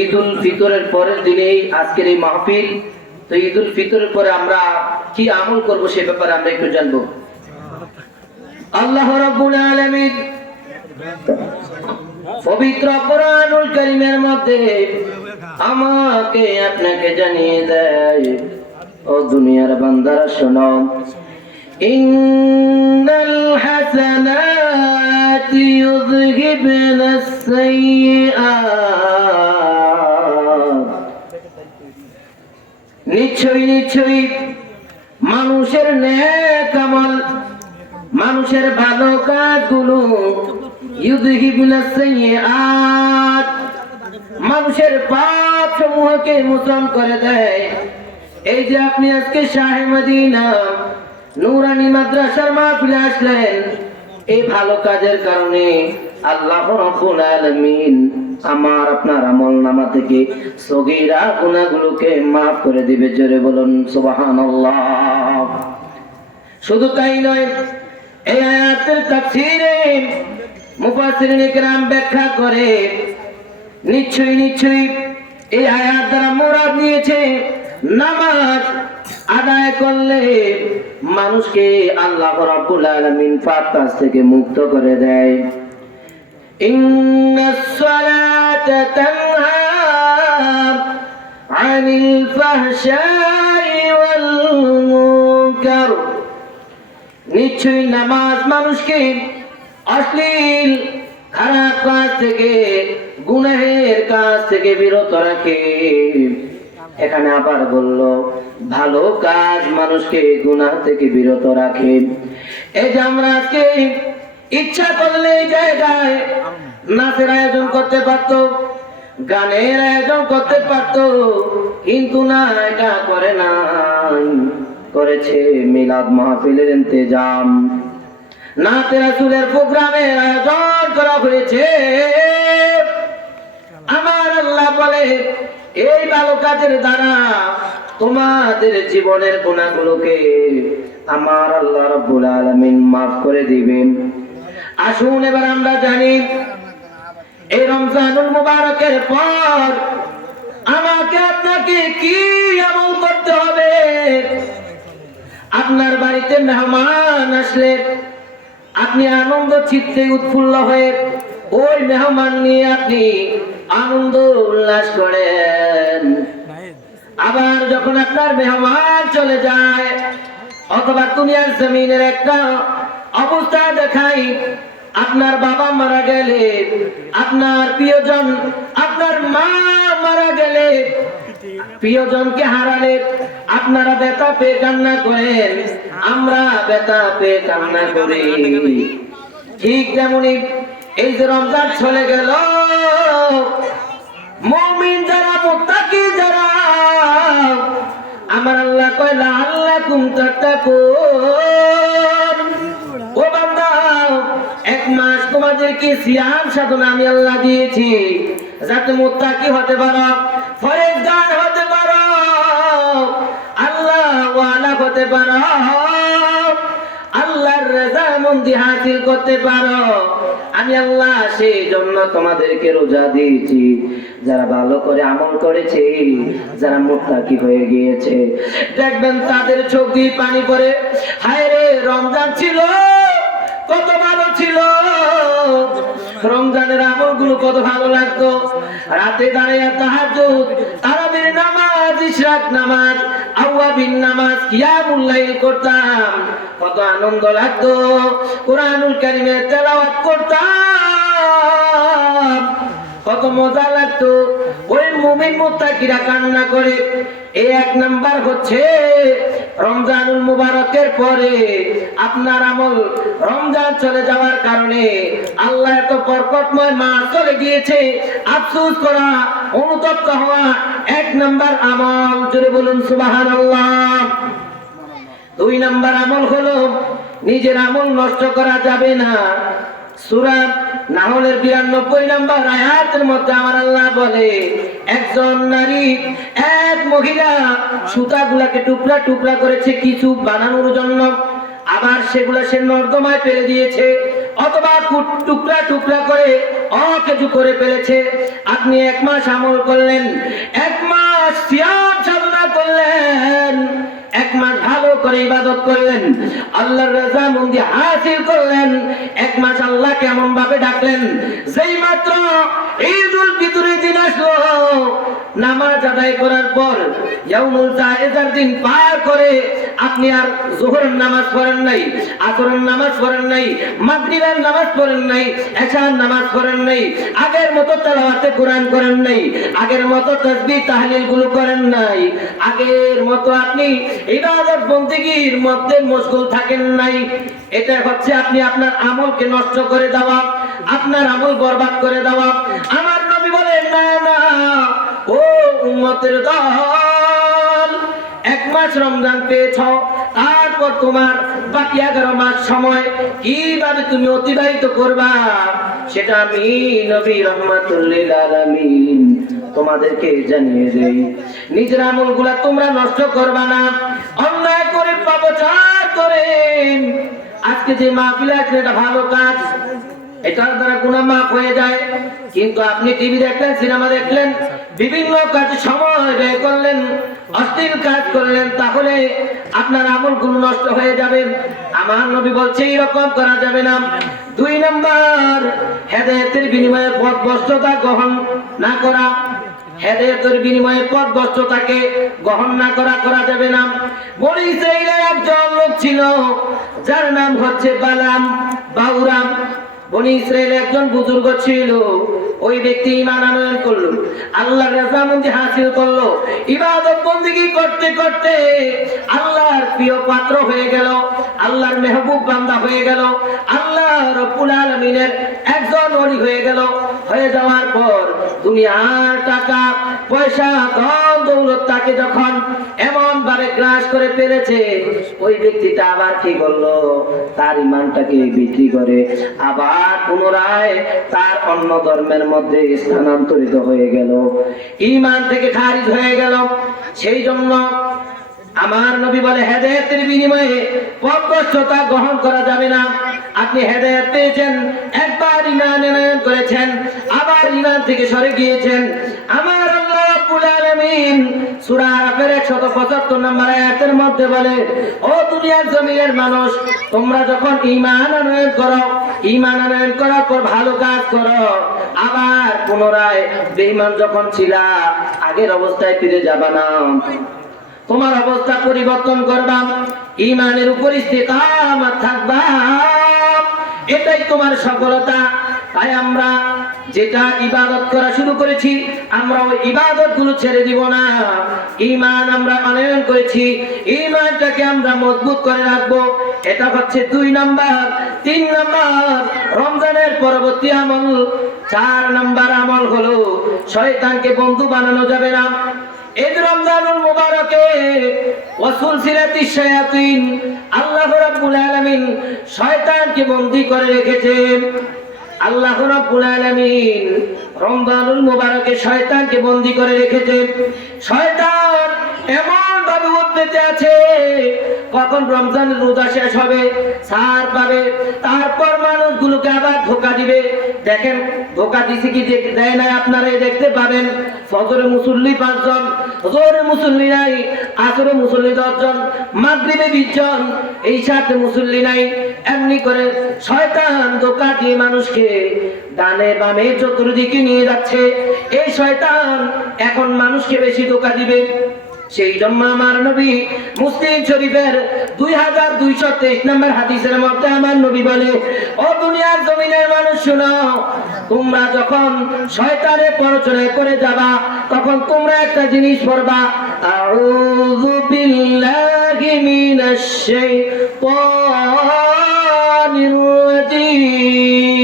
ঈদুল ফিতরের পরের দিনেই আজকের এই মাহফিল। তো ঈদুল ফিতরের পরে আমরা কি আমল করব সে ব্যাপারে আমরা একটু জানবো। আল্লাহ রাব্বুল আলামিন পবিত্র কোরআনুল কারীমের মধ্যে আমাকে আপনাকে জানিয়ে দেয়, ও দুনিয়ার বান্দারা শোনো, ইন্নাল হাসানাতি ইউযহিবনাস সাইয়্যাত, নিশ্চয়ই মানুষের নেক আমল, মানুষের ভালো কাজগুলো ইউযহিবনাস সাইয়্যাত, মানুষের পাপ সমূহকে মোচন করে দেয়। এই যে আপনি আজকে শাহে মদিনা নুরানি মাদ্রাসার মাহফিলে আসলেন, এই ভালো কাজের কারণে আল্লাহ রাব্বুল আলামিন আমার আপনার আমলনামা থেকে সগীরা গুনাহগুলোকে maaf করে দিবে। জোরে বলুন সুবহানাল্লাহ। শুধু তাই নয়, এই আয়াতের তাফসীরে মুফাসসিরিন কিরাম ব্যাখ্যা করে নিশ্চয়ই এই আয়াত দ্বারা মুরাদ নিয়েছে নামাজ আদায় করলে মানুষকে আল্লাহ রাব্বুল আলামিন পাপ কাজ থেকে মুক্ত করে দেয়। ইন্নাস সালাতা তানহা আনিল ফাহশাই ওয়াল মুনকার, নিশ্চয়ই নামাজ মানুষকে অশ্লীল খারাপ কাজ থেকে, গুনাহের কাজ থেকে বিরত রাখে। এখানে আবার বললো ভালো কাজ মানুষকে গুনাহ থেকে বিরত রাখে। এই যে আমরা আজকে ইচ্ছা করলে এই জায়গায় নাচের আয়োজন করতে পারতো, গানের আয়োজন করতে পারতো, কিন্তু না, এটা করে না, করেছে মিলাদ মাহফিলের ইন্তেজাম, নাতে রাসূলের প্রোগ্রামের আয়োজন করা হয়েছে। আমার আল্লাহ বলে এই ভালো কাজের দ্বারা তোমাদের জীবনের গুনাহগুলোকে আমার আল্লাহ রাব্বুল আলামিন maaf করে দিবেন। আসুন এবার আমরা জানি এই রমজানুল মুবারকের পর আমাকে আপনাকে কি আমল করতে হবে। আপনার বাড়িতে মেহমান আসলে আপনি আনন্দ চিত্তে উৎফুল্ল হয়ে ওই মেহমান নিয়ে আপনি আনন্দ উল্লাস করেন। আবার যখন আপনার মেহমান চলে যায় অথবা দুনিয়ার জমিনের একটা অবস্থা দেখাই, আপনার বাবা মারা গেলে, আপনার প্রিয়জন, আপনার মা মারা গেলে, প্রিয়জনকে হারালে আপনারা ব্যথা পেয়ে কান্না করেন, আমরা ব্যথা পেয়ে কান্না করি। ঠিক তেমনি এই যে রমজান চলে গেল, মুমিন যারা, মুত্তাকি যারা, আমার আল্লাহ কয় লাআল্লাকুম তাত্তাকুন, ও বান্দা এক মাস তোমাদেরকে সিয়াম সাধনা আমি আল্লাহ দিয়েছি যাতে মুত্তাকি হতে পারো, ফরেজগার হতে পারো, আল্লাহ ওয়ালা হতে পারো, আল্লাহর রেজামন্দি হাসিল করতে পারো। আমি আল্লাহ সেই জন্য তোমাদেরকে রোজা দিয়েছি। যারা ভালো করে আমল করেছে, যারা মুত্তাকি হয়ে গিয়েছে, দেখবেন তাদের চোখ দিয়ে পানি পড়ে, হায় রে রমজান ছিল কত ভালো ছিল, রমজানের আমলগুলো কত ভালো লাগতো, রাতে দাঁড়িয়ে তাহাজ্জুদ, তারাবির নামাজ, ইশরাক নামাজ, আওয়াবিন নামাজ, কিয়ামুল লাইল করতাম, কত আনন্দ লাগতো, কোরআনুল কারীমের তেলাওয়াত করতাম, কত মজা লাগতো। ওই মুমিন মুত্তাকিরা কান্না করে। এই এক নাম্বার হচ্ছে রমজানুল মুবারকের পরে আপনার আমল রমজান চলে যাওয়ার কারণে আল্লাহ এত বরকতময় মাস চলে গিয়েছে, আফসোস করা, অনুতপ্ত হওয়া এক নাম্বার আমল। জোরে বলুন সুবহানাল্লাহ। দুই নাম্বার আমল হলো নিজের আমল নষ্ট করা যাবে না। সূরা নাহলের 92 নম্বর আয়াতের মধ্যে আমার আল্লাহ বলে, একজন নারী, এক মহিলা সুতাগুলাকে টুকরা টুকরা করেছে কিছু বানানোর জন্য, আবার সেগুলা সে নর্দমায় ফেলে দিয়েছে। অথবা টুকরা টুকরা করে অকেজু করে ফেলেছে, আপনি 1 মাস আমল করলেন, 1 মাস সিয়াম সাধনা করলেন, 1 মাস ভালো করে ইবাদত করলেন, আল্লাহর রাজামন্দি হাসিল করলেন, 1 মাস আল্লাহ কেমন ভাবে ডাকলেন, যেই মাত্র ঈদুল ফিতরের দিন আসলো, নামাজ আদায় করার পর ইয়াউমুল জায়েজার দিন পার করে আপনি আর যোহরের নামাজ পড়েন নাই, আসরের নামাজ পড়েন নাই, মাগরিবের নামাজ পড়েন নাই, এশার নামাজ পড়েন নাই, আগের মতো তেলাওয়াতে কোরআন করেন নাই, আগের মতো তাসবিহ তাহলিল গুলো করেন নাই, আগের মতো আপনি ইবাদত বন্দেগীর মধ্যে মশগুল থাকেন নাই। এটা হচ্ছে আপনি আপনার আমলকে নষ্ট করে দেওয়া, আপনার আমল বরবাদ করে দেওয়া। আমার নবী বলেন, না না ও উম্মতের দল, 1 মাস রমজান পেয়েছ, তারপর তোমার বাকি 11 মাস সময় কিভাবে তুমি অতিবাহিত করবা সেটা আমি নবী রাহমাতুল লিল আলামিন তোমাদেরকে জানিয়ে দেই। নিজের আমলগুলা তোমরা নষ্ট করবা না, অন্যায় করে পাপাচার করে। আজকে যে মাহফিলে আছে এটা ভালো কাজ, এটার দ্বারা গুনাহ মাফ হয়ে যায়, কিন্তু আপনি টিভি দেখলেন, সিনেমা দেখলেন, বিভিন্ন কাজে সময় ব্যয় করলেন, অশ্লীল কাজ করলেন, তাহলে আপনার আমলগুলো নষ্ট হয়ে যাবে। আমার নবী বলছে এরকম করা যাবে না। 2 নম্বর, হেদায়েতের বিনিময়ে পথভ্রষ্টতা গ্রহণ না করা, হেদায়েতের বিনিময়ে পথভ্রষ্টতাকে গ্রহণ না করা যাবে না। বনি ইসরাঈলের একজন লোক ছিল যার নাম হচ্ছে বালাম বাউরাম। বনি ইসরাঈলের একজন বুজুর্গ ছিল, ওই ব্যক্তি ঈমান আনয়ন করলো, আল্লাহর রাজামন্দি হাসিল করলো, ইবাদত বন্দেগী করতে করতে আল্লাহর প্রিয় পাত্র হয়ে গেল, আল্লাহর মেহবুব বান্দা হয়ে গেল, আল্লাহ রাব্বুল আলামিনের একজন ওলি হয়ে গেল। হয়ে যাওয়ার পর দুনিয়ার টাকা পয়সা ধন দৌলত তাকে যখন এমন ভাবে গ্রাস করে ফেলেছে, ওই ব্যক্তিটা আবার কি করলো, তার ঈমানটাকে বিক্রি করে আবার পুনরায় তার অন্য ধর্মের মধ্যে স্থানান্তরিত হয়ে গেল, ঈমান থেকে খারিজ হয়ে গেল। সেই জন্য আমার নবী বলে হেদায়েতের বিনিময়ে পথভ্রষ্টতা গ্রহণ করা যাবে না। আপনি হেদায়েত পেয়েছেন, একবার ঈমান আনয়ন করেছেন, আবার ঈমান থেকে সরে গিয়েছেন। আমার আল্লাহ রাব্বুল আলামিন সূরা আরাফের 175 নম্বর আয়াতের মধ্যে বলে, ও দুনিয়ার জমিনের মানুষ, তোমরা যখন ঈমান আনয়ন করো, ঈমান আনয়ন করার পর ভালো কাজ করো, আবার পুনরায় বেঈমান যখন ছিলা আগের অবস্থায় ফিরে যাবা না, তোমার অবস্থা পরিবর্তন করবা, ঈমানের উপর ইস্তিকামত থাকবা, এটাই তোমার সফলতা। তাই আমরা যেটা ইবাদত করা শুরু করেছি, আমরা ওই ইবাদত গুলো ছেড়ে দিব না। ঈমান আমরা আনয়ন করেছি, ঈমানটাকে আমরা মজবুত করে রাখবো, এটা হচ্ছে 2 নাম্বার। 3 নাম্বার, রমজানের পরবর্তী আমল। 4 নাম্বার আমল হলো শয়তানকে বন্ধু বানানো যাবে না। এই রমজানুল মুবারকে ওয়াসুলসিলাতিশ শায়াতিন, আল্লাহ রাব্বুল আলামিন শয়তানকে বন্দী করে রেখেছেন। আল্লাহ রাব্বুল আলামিন রমজানুল মুবারকে শয়তানকে বন্দী করে রেখেছেন। শয়তান এমন ভাবে উদ্বেগে আছে, কখন রমজানের রোজা শেষ হবে, ছাড় পাবে, তারপর মানুষগুলোকে আবার ধোঁকা দিবে। দেখেন ধোঁকা দিছে কি দেয় না, আপনারা দেখতে পাবেন। ফজরে মুসল্লি 5 জন, যোহরে মুসল্লি নাই, আসরে মুসল্লি 10 জন, মাগরিবে 20 জন, এই সাথে মুসল্লি নাই। এমনি করে শয়তান ধোঁকা দিয়ে মানুষকে ডানে বামে চতুর্দিকে নিয়ে যাচ্ছে। এই শয়তান এখন মানুষকে বেশি ধোঁকা দিবে। সেই জন্য আমার নবী মুসলিম শরীফের 2223 নম্বর হাদিসের মধ্যে আমার নবী বলে, ও দুনিয়ার জমিনের মানুষ শুনো, তোমরা যখন শয়তানের প্ররোচনায় পড়ে যাবা, তখন তোমরা একটা জিনিস পড়বা, আউযু বিল্লাহি মিনাশ শাইতানির রাজীম।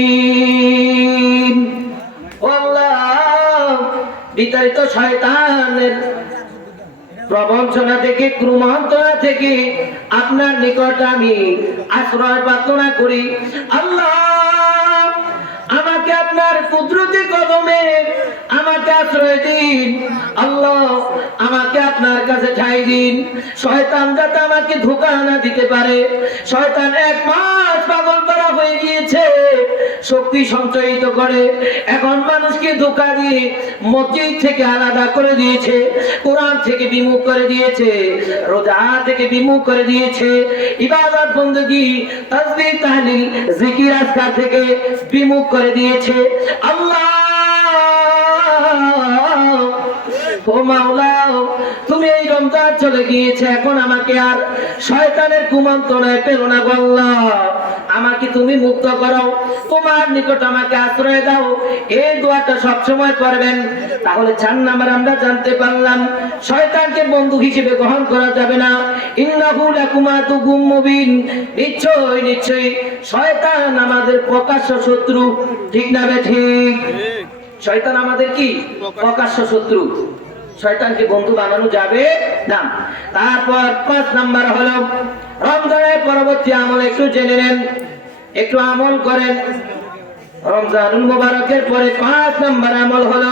আল্লাহ বিতাড়িত শয়তানের প্রবঞ্চনা থেকে, ক্রুমন্তনা থেকে আপনার নিকট আমি আশ্রয় প্রার্থনা করি। আল্লাহ আমাকে আপনার কুদরতি কদমে আমাকে আশ্রয় দিন। আল্লাহ আমাকে আপনার কাছে ঠাঁই দিন, শয়তান যাতে আমাকে ধোঁকা না দিতে পারে। শয়তান 1 মাস পাগল করা হয়ে গিয়েছে, শক্তি সঞ্চয়িত করে এখন মানুষকে ধোঁকা দিয়ে মসজিদ থেকে আলাদা করে দিয়েছে, কোরআন থেকে বিমুখ করে দিয়েছে, রোজা থেকে বিমুখ করে দিয়েছে, ইবাদত বندگی তাসবিহ তাহলিল জিকির আজকার থেকে বিমুখ করে দিয়েছে। আল্লাহ ও মাওলা, তুমি এই রমজান চলে গিয়েছে, এখন আমাকে আর শয়তানের কুমন্ত্রণায় পেলো না গো আল্লাহ, আমাকে তুমি মুক্ত করো, তোমার নিকট আমাকে আশ্রয় দাও। এই দোয়াটা সব সময় করবেন, তাহলে 4 নাম্বার আমরা জানতে পারলাম শয়তানকে বন্ধু হিসেবে গ্রহণ করা যাবে না। ইন্নাহু লাকুম আদুউম মুবিন, নিশ্চয়ই নিশ্চয়ই শয়তান আমাদের প্রকাশ্য শত্রু। ঠিক না ঠিক? শয়তান আমাদের কি প্রকাশ্য শত্রু, শয়তানকে বন্ধু বানানো যাবে না। তারপর 5 নাম্বার হলো রমজানের পরবর্তী আমল একটু জেনে নেন, একটু আমল করেন। রমজানুল মুবারকের পরে 5 নাম্বার আমল হলো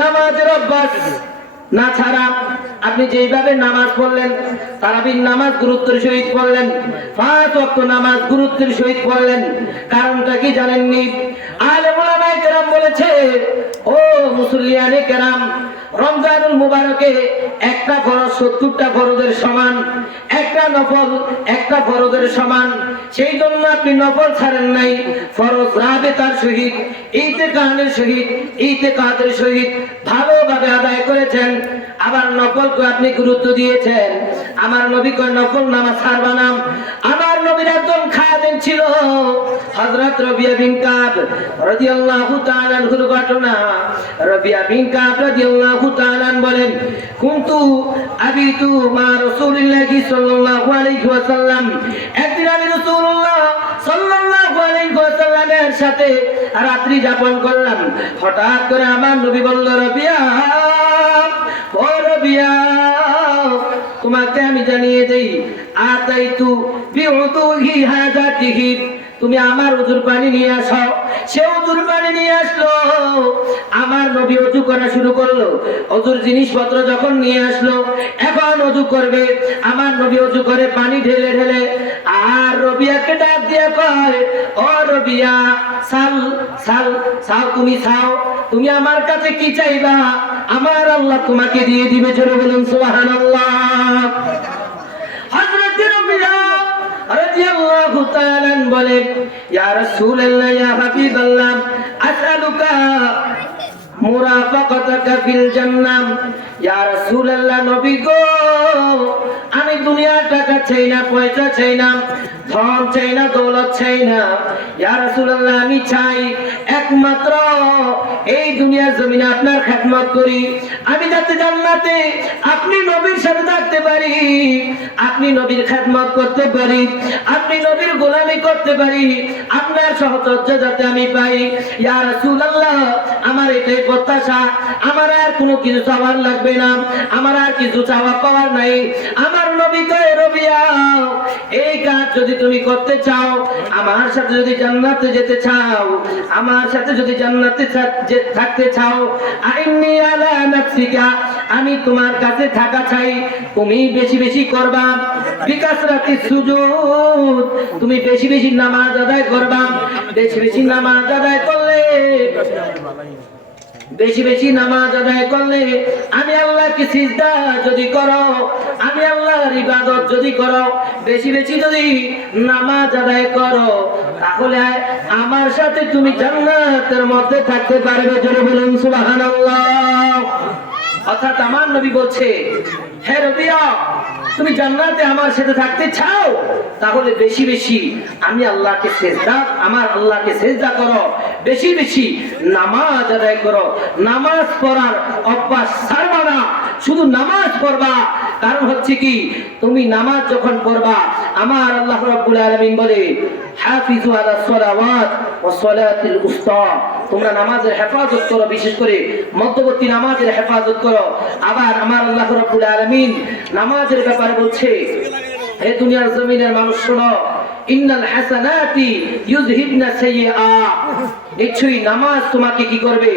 নামাজের অভ্যাস না ছাড়া। আপনি যেইভাবে নামাজ পড়লেন, তারাবির নামাজ গুরুত্বের সহিত পড়লেন, 5 ওয়াক্ত নামাজ গুরুত্বের সহিত পড়লেন, কারণটা কি জানেননি? আলেম ওলামায়ে কেরাম বলেছে, ও মুসল্লিয়ানে কেরাম, রমজানুল মুবারকে একটা ফরজ 70টা ফরজের সমান, একটা নফল একটা ফরজের সমান। সেই জন্য আপনি নফল ছাড়েন নাই, ফরজ রাবেতার সহিত ইতিকাদের সহিত ইতিকাদের সহিত ভালোভাবে আদায় করেছেন। আবার নফলকে আপনি গুরুত্ব দিয়েছেন। আমার নবী কয় নফল নামাজ ছাড়বা না। আমার নবীর একজন খাদেম ছিল হযরত রবিয়া বিন কাব রাদিয়াল্লাহু তাআলা আনহুর ঘটনা। রবিয়া বিন কাব রাদিয়াল্লাহু তাআলা বলেন, কুনতু আবিতু মা রাসূলিল্লাহি সাল্লাল্লাহু আলাইহি ওয়াসাল্লাম, একদিন আমি রাসূলুল্লাহ সাল্লাল্লাহু আলাইহি ওয়াসাল্লামের সাথে রাত্রি যাপন করলাম। হঠাৎ করে আমার নবী বলল, রবিয়া, ও রবিয়া, তোমাকে আমি জানিয়ে দেই, আতাইতু বিউদুহি হাজাতিহি, তুমি আমার ওযুর পানি নিয়ে আসো। সে ওযুর পানি নিয়ে আসলো, আমার নবী ওযু করা শুরু করলো। ওযুর জিনিসপত্র যখন নিয়ে আসলো, এখন ওযু করবে। আমার নবী ওযু করে পানি ঢেলে ঢেলে আর রবিয়াকে ডাক দিয়ে কয়, ও রবিয়া, সাল সাল সাও, তুমি চাও, তুমি আমার কাছে কি চাইবা, আমার আল্লাহ তোমাকে দিয়ে দিবে। জোরে বলুন সুবহানাল্লাহ। হযরত রবিয়া রাদিয়াল্লাহু তাআলা বলেন, ইয়া রাসূলুল্লাহ, ইয়া হাবিবাল্লাহ, আসআলুকা মুরাফাকাতাকা ফিল জান্নাহ। ইয়া রাসূলুল্লাহ, নবী গো, আমি দুনিয়ার টাকা চাই না, পয়সা চাই না, ধন চাই না, দৌলত চাই না। ইয়া রাসূলুল্লাহ, আমি চাই একমাত্র এই দুনিয়ার জমিনে আপনার খেদমত করি। আমি যাতে জান্নাতে আপনি নবীর সাথে থাকতে পারি, আপনি নবীর খেদমত করতে পারি, আপনি নবীর গোলামি করতে পারি, আপনার সহচর্য যাতে আমি পাই। ইয়া রাসূলুল্লাহ, আমার এটাই প্রত্যাশা, আমার আর কোনো কিছু চাওয়ার লাগবে না, আমার আর কিছু চাওয়া পাওয়ার নাই। আমার নবী কয়, রবিয়া, এই কাজ যদি তুমি করতে চাও, আমার সাথে যদি জান্নাতে যেতে চাও, আমার সাথে যদি জান্নাতে থাকতে চাও, আইন্নি আলা নাফসিকা, আমি তোমার কাছে থাকা চাই, তুমি বেশি বেশি করবা, বিকাসরাতি সুজুদ, তুমি বেশি বেশি নামাজ আদায় করবা। বেশি বেশি নামাজ আদায় করলে, বেশি বেশি নামাজ আদায় করলে, আমি আল্লাহকে সিজদা যদি করো, আমি আল্লাহর ইবাদত যদি করো, বেশি বেশি যদি নামাজ আদায় করো, তাহলে আমার সাথে তুমি জান্নাতের মধ্যে থাকতে পারবে। জোরে বলুন সুবহানাল্লাহ। অর্থাৎ আমার নবী বলছে, হে রবিয়া, তুমি জান্নাতে আমার সাথে থাকতে চাও, তাহলে বেশি বেশি আমি আল্লাহকে সিজদা, আমার আল্লাহকে সিজদা করো, বেশি বেশি নামাজ আদায় করো। নামাজ পড়ার অভ্যাস ছাড়বা না, শুধু নামাজ পড়বা। কারণ হচ্ছে কি, তুমি নামাজ যখন পড়বা, আমার আল্লাহ রাব্বুল আলামিন বলে, হাফিজু আলাস সালাওয়াত ওয়াস সালাতিল উসতা, তোমরা নামাজের হেফাজত করো, বিশেষ করে মধ্যবর্তী নামাজের হেফাজত করো। আবার আমার আল্লাহ রাব্বুল আলামিন নামাজের ব্যাপারে বলছে, হে দুনিয়ার জমিনের মানুষ শোনো, ইন্নাল হাসানাতি ইউযহিবনা সাইয়্যিআত, নিশ্চয়ই নামাজ তোমাকে কি করবে,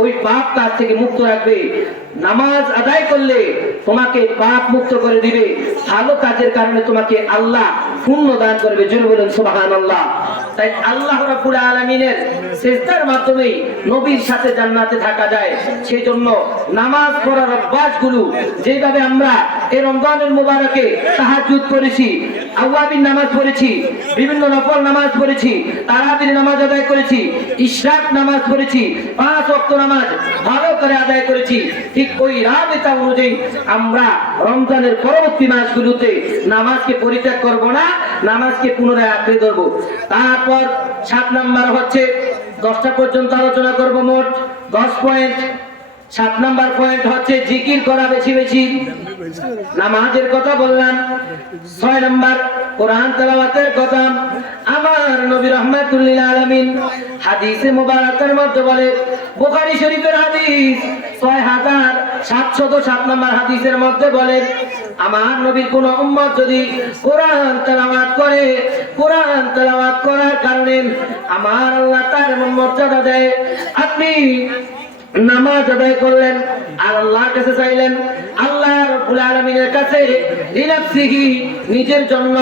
ওই পাপ কাজ থেকে মুক্ত রাখবে। নামাজ আদায় করলে তোমাকে পাপ মুক্ত করে দিবে, ভালো কাজের কারণে তোমাকে আল্লাহ পুণ্য দান করবে। জোরে বলুন সুবহানাল্লাহ। তাই আল্লাহ রাব্বুল আলামিনের সিজদার মাধ্যমে নবীর সাথে জান্নাতে থাকা যায়। সেই জন্য নামাজ পড়ার অভ্যাসগুলো যেভাবে আমরা এই রমজানের মুবারকে তাহাজ্জুদ করেছি, আওয়াবিন নামাজ পড়েছি, বিভিন্ন নফল নামাজ পড়েছি, তারাবির নামাজ আদায় করেছি, ইশরাক নামাজ পড়েছি, 5 ওয়াক্ত নামাজ ভালো করে আদায় করেছি, ঠিক ওই রাবিতা অনুযায়ী আমরা রমজানের পরবর্তী মাসগুলোতে নামাজকে পরিত্যাগ করব না, নামাজকে পুনরায় আঁকড়ে ধরবো। তারপর 7 নাম্বার হচ্ছে 10টা পর্যন্ত আলোচনা করব, মোট 10 পয়েন্ট। 7 নাম্বার পয়েন্ট হচ্ছে জিকির করা বেশি বেশি, নামাজের কথা বললাম। 6 নাম্বার কোরআন তেলাওয়াতের কথা। আমার নবী রাহমাতুল লিল আলামিন হাদিসে মুবারাকার মধ্যে বলে, বুখারী শরীফের হাদিস 6707 নম্বর হাদিসের মধ্যে বলে, আমার নবীর কোন উম্মত যদি কোরআন তেলাওয়াত করে, কোরআন তেলাওয়াত করার কারণে আমার আল্লাহ তার এমন মর্যাদা দেয়, আপনি নামাজ আদায় করলেন আর আল্লাহর কাছে চাইলেন, আল্লাহ রাব্বুল আলামিনের কাছে লিনাফসিহি নিজের জন্য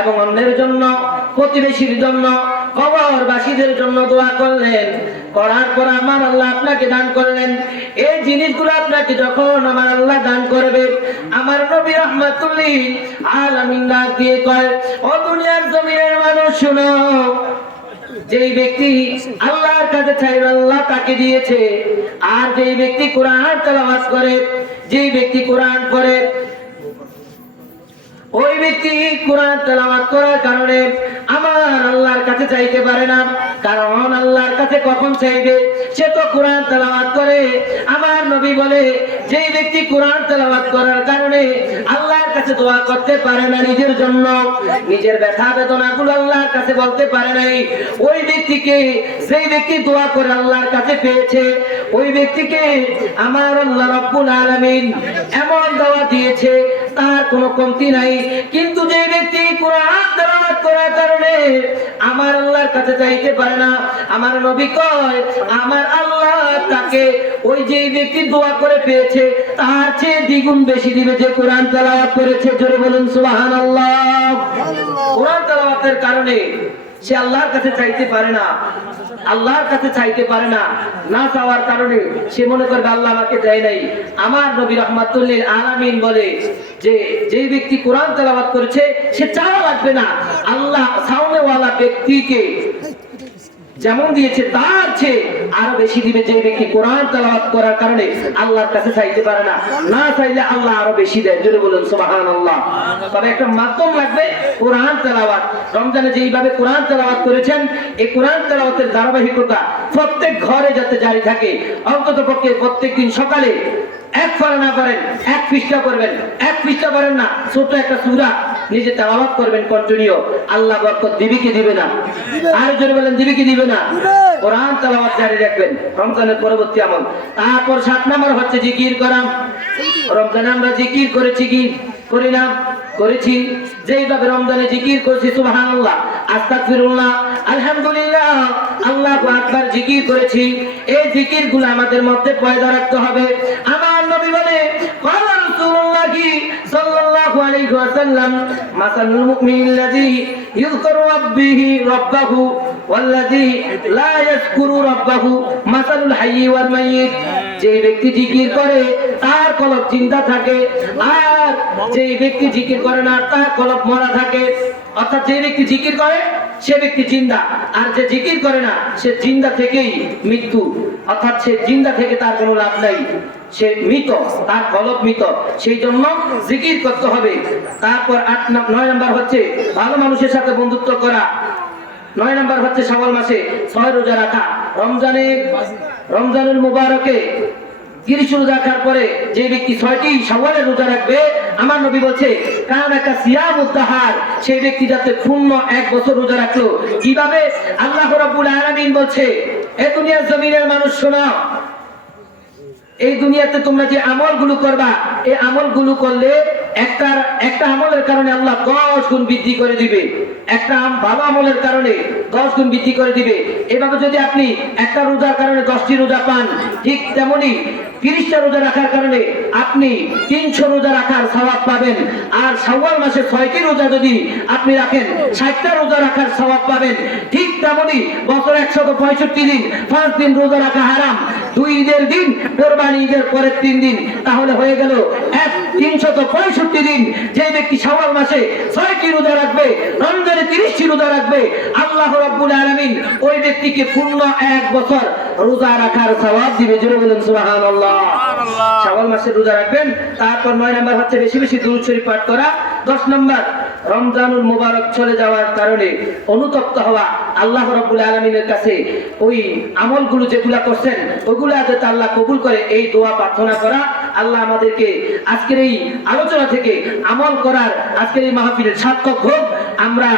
এবং অন্যের জন্য, প্রতিবেশীর জন্য, কবরবাসীদের জন্য দোয়া করলেন, করার পর আমার আল্লাহ আপনাকে দান করলেন। এই জিনিসগুলো আপনাকে যখন আমার আল্লাহ দান করবে, আমার নবী রাহমাতুল লিল আলামিন ডাক দিয়ে কয়, ও দুনিয়ার জমিনের মানুষ শুনো, যেই ব্যক্তি আল্লাহর কাছে চাইবে আল্লাহ তাকে দিয়েছে, আর যেই ব্যক্তি কোরআন তেলাওয়াত করে, যেই ব্যক্তি কোরআন পড়ে, ওই ব্যক্তি কোরআন তেলাওয়াত করার কারণে আমার আল্লাহর কাছে চাইতে পারে না। কারণ আল্লাহর কাছে কখন চাইবে, সে তো কোরআন তেলাওয়াত করে। আমার নবী বলে, যেই ব্যক্তি কোরআন তেলাওয়াত করার কারণে আল্লাহর কাছে দোয়া করতে পারে না নিজের জন্য, নিজের ব্যথা বেদনাগুলো আল্লাহর কাছে বলতে পারে নাই, ওই ব্যক্তিকে, যেই ব্যক্তি দোয়া করে আল্লাহর কাছে পেয়েছে, ওই ব্যক্তিকে আমার আল্লাহ রাব্বুল আলামিন এমন দোয়া দিয়েছে তার কোনো কমতি নাই। কিন্তু যে ব্যক্তি কোরআন তেলাওয়াত করার কারণে আমার আল্লাহর কাছে চাইতে পারে না, আমার নবী কয়, আমার আল্লাহ তাকে ওই যে ব্যক্তি দোয়া করে পেয়েছে তার চেয়ে দ্বিগুণ বেশি দিবে যে কোরআন তেলাওয়াত করেছে। জোরে বলুন সুবহানাল্লাহ। কোরআন তেলাওয়াতের কারণে সে আল্লাহর কাছে চাইতে পারে না, আল্লাহর কাছে চাইতে পারে না, না চাওয়ার কারণে সে মনে করবে আল্লাহ আমাকে দেয় নাই। আমার নবী রাহমাতুল লিল আলামিন বলে যে যেই ব্যক্তি কোরআন তেলাওয়াত করেছে সে চাওয়া লাগবে না, আল্লাহ সামনেওয়ালা ব্যক্তিকে যেমন দিয়েছে তার চেয়ে আরো বেশি দিবে যে ব্যক্তি কোরআন তেলাওয়াত করার কারণে আল্লাহর কাছে চাইতে পারে না, না চাইলে আল্লাহ আরো বেশি দেয়। জোরে বলুন সুবহানাল্লাহ। তবে একটা মাধ্যম লাগবে কোরআন তেলাওয়াত। রমজানে যেইভাবে কোরআন তেলাওয়াত করেছেন, এই কোরআন তেলাওয়াতের ধারাবাহিকতা প্রত্যেক ঘরে যাতে জারি থাকে। অন্ততপক্ষে প্রত্যেকদিন সকালে এক পারা না পারেন 1 পৃষ্ঠা পড়বেন, 1 পৃষ্ঠা পারেন না ছোট একটা সূরা নিজে তেলাওয়াত করবেন কন্টিনিউ, আল্লাহ বরকত দিবে কি দিবে না? আর জোরে বলেন দিবে কি দিবে না? কোরআন তেলাওয়াত জারি রাখবেন রমজানের পরবর্তী আমল। তারপর 7 নম্বর হচ্ছে জিকির করা। রমজানে আমরা জিকির করেছি কি করি না? করেছি। যেইভাবে রমজানে জিকির করেছি সুবহানাল্লাহ, আস্তাগফিরুল্লাহ, আলহামদুলিল্লাহ, আল্লাহু আকবার জিকির করেছি, এই জিকিরগুলো আমাদের মধ্যে পয়দা রাখতে হবে। আমার নবী বলে, ক্বালা রাসূলুল্লাহ সাল্লাল্লাহু আলাইহি ওয়াসাল্লাম, মাসালুল মুমিনিল্লাযী ইযকুরু রাব্বাহু ওয়াল্লাযী লা ইয়াযকুরু রাব্বাহু মাসালুল হাইয়্যি ওয়াল মাইয়িত। যে ব্যক্তি জিকির করে তার কলব জিন্দা থাকে, আর যে ব্যক্তি জিকির করে না তার কলব মরা থাকে। অর্থাৎ যে ব্যক্তি জিকির করে সে ব্যক্তি জিন্দা, আর যে জিকির করে না সে জিন্দা থেকেই মৃত্যু। অর্থাৎ সে জিন্দা থেকে তার কোনো লাভ নাই, সে মৃত, তার কলব মৃত। সেই জন্য জিকির করতে হবে। তারপর 9 নম্বর হচ্ছে ভালো মানুষের সাথে বন্ধুত্ব করা। 9 নম্বর হচ্ছে শাওয়াল মাসে 6 রোজা রাখা। রমজানুল মুবারকে 30 রোজা রাখার পরে যে ব্যক্তি 6টি শাওয়ালের রোজা রাখবে, আমার নবী বলছে কানাকা সিয়ামুদ দাহার, সেই ব্যক্তি যাতে পূর্ণ 1 বছর রোজা রাখলো। কিভাবে? আল্লাহ রাব্বুল আলামিন বলছে, এ দুনিয়ার জমিনের মানুষ শোনো, এই দুনিয়াতে তোমরা যে আমলগুলো করবা, এই আমলগুলো করলে একটা আমলের কারণে আল্লাহ 10 গুণ বৃদ্ধি করে দিবে, একটা ভালো আমলের কারণে 10 গুণ বৃদ্ধি করে দিবে। এভাবে যদি আপনি একটা রোজার কারণে 10টি রোজা পান, ঠিক তেমনি 30টা রোজা রাখার কারণে আপনি 300 রোজা রাখার সওয়াব পাবেন। আর শাওয়াল মাসে 6টি রোজা যদি আপনি রাখেন 60টা রোজা রাখার সওয়াব পাবেন। ঠিক তেমনি বছর 165 দিন 5 দিন রোজা রাখা হারাম, 2 ঈদের দিন, কোরবানি ঈদের পরের 3 দিন, তাহলে হয়ে গেল 365 দিন। যে ব্যক্তি শাওয়াল মাসে 6টি রোজা রাখবে, রমজানে 30টি রোজা রাখবে, আল্লাহ রাব্বুল আলামিন ওই ব্যক্তিকে পূর্ণ 1 বছর রোজা রাখার সওয়াব দিবে। জোরে বলুন সুবহানাল্লাহ। শাওয়াল মাসে রোজা রাখবেন। তারপর 9 নাম্বার হচ্ছে বেশি বেশি দুরূদ শরীফ পাঠ করা। 10 নাম্বার রমজানুল মুবারক চলে যাওয়ার কারণে অনুতপ্ত হওয়া, আল্লাহ রাব্বুল আলামিনের কাছে ওই আমলগুলো যেগুলা করছেন ওগুলা যাতে আল্লাহ কবুল করে এই দোয়া প্রার্থনা করা। আল্লাহ আমাদেরকে আজকের এই আলোচনা থেকে আমল করার, আজকের এই মাহফিলের সার্থক হোক। আমরা